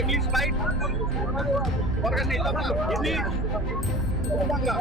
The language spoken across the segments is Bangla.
English right? Forget it. English. Bangla.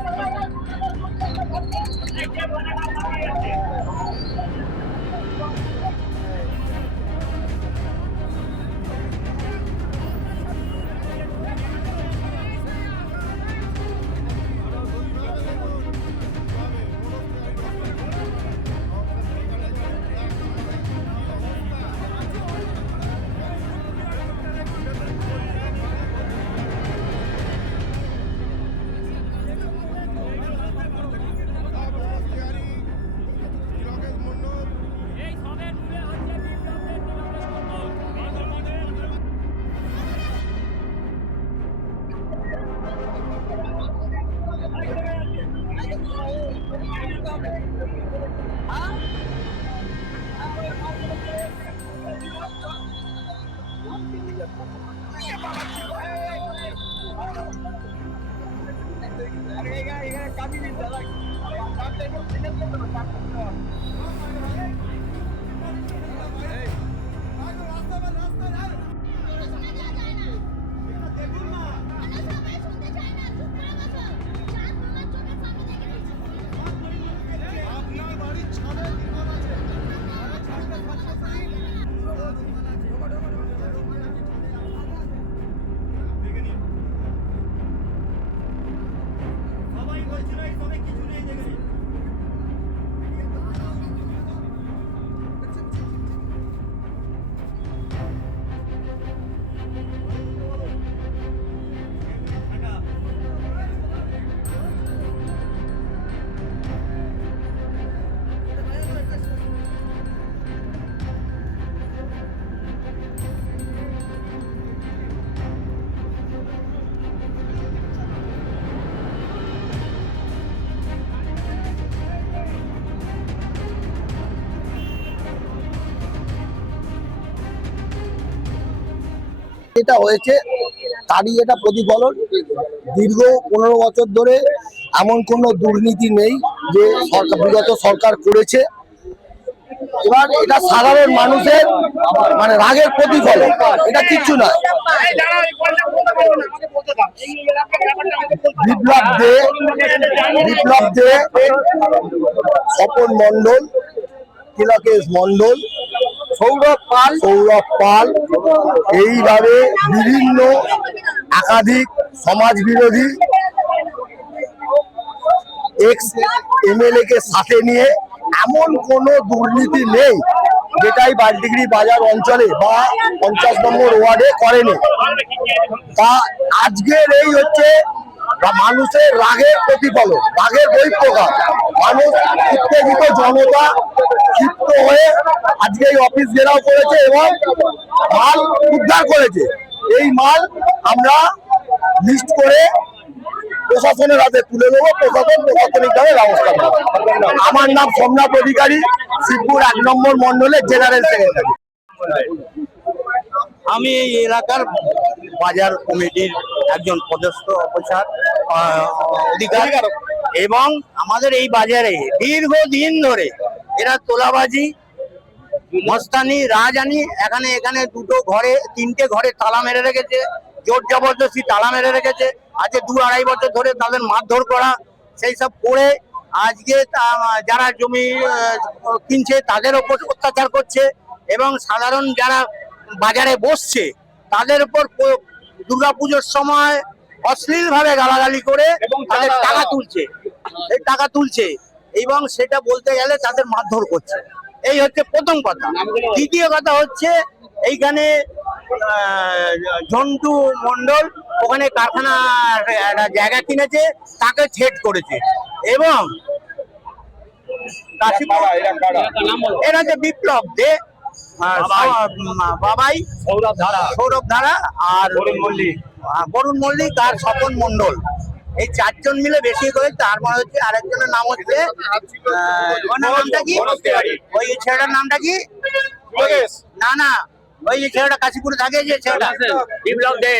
এটা হয়েছে তারই এটা প্রতিফলন। দীর্ঘ 15 বছর ধরে এমন কোনো দুর্নীতি নেই যে বিগত সরকার করেছে। এবার এটা সাধারণ মানুষের মানে রাগের প্রতিফলন, এটা কিচ্ছু নয়। বিপ্লব দে, স্বপন মন্ডল, তিলকেশ মন্ডল, সৌরভ পাল এইভাবে বিভিন্ন একাধিক সমাজ বিরোধী এক্স এমএলএ কে সাথে নিয়ে এমন কোন দুর্নীতি নেই যেটাই বালটিগিরি বাজার অঞ্চলে বা 50 নম্বর ওয়ার্ডে করেনি। তা আজকের এই হচ্ছে মানুষের রাগের প্রতিফলন, রাগের বহিঃপ্রকাশ। মানুষ উত্তেজিত, জনতা ক্ষিপ্ত হয়ে আজকে এই অফিস ঘেরাও করেছে এবং মাল উদ্ধার করেছে। এই মাল আমরা লিস্ট করে প্রশাসনের হাতে তুলে দেবো, প্রশাসন প্রশাসনিকভাবে ব্যবস্থা নেবে। আমার নাম সোমনাথ অধিকারী, শিবপুর 1 নম্বর মন্ডলের জেনারেল সেক্রেটারি। আমি এই এলাকার বাজার কমিটির একজন পদস্থ অফিসার অধিকারী এবং আমাদের এই বাজারে দীর্ঘদিন ধরে এরা তোলাবাজি, মস্তানি, রাজানি, এখানে 3টে ঘরে তালা মেরে রেখেছে, জোর জবরদস্তি তালা মেরে রেখেছে। আজকে 2-2.5 বছর ধরে তাদের মারধর করা, সেই সব করে আজকে যারা জমি কিনছে তাদের উপর অত্যাচার করছে এবং সাধারণ যারা বাজারে বসছে তাদের উপর দুর্গাপুজোর সময় অশ্লীল ভাবে গালাগালি করে তাদের টাকা তুলছে এবং সেটা বলতে গেলে তাদের মারধর করছে। এই হচ্ছে প্রথম কথা। দ্বিতীয় কথা হচ্ছে এইখানে ঝন্টু মন্ডল ওখানে কারখানা জায়গা কিনেছে, তাকে থ্রেট করেছে এবং এরা যে বিপ্লব দে, বাবাই, সৌরভ ধারা আর বরুণ মল্লিক আর স্বপন মন্ডল, এই 4 জন মিলে বেশি করে। তার মানে হচ্ছে আরেকজনের নাম হচ্ছে নামটা কি, ওই ছেলেটার নামটা কি, না ওই যে ছেলেটা কাশীপুরে থাকে, যে ছেলেটা বিপ্লব দে।